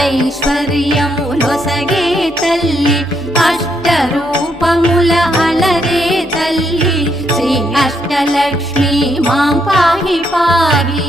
ఐశ్వర్యములొసగే తల్లి అష్టరూపముల అలరే తల్లి శ్రీ అష్టలక్ష్మి మాం పాహి పాహి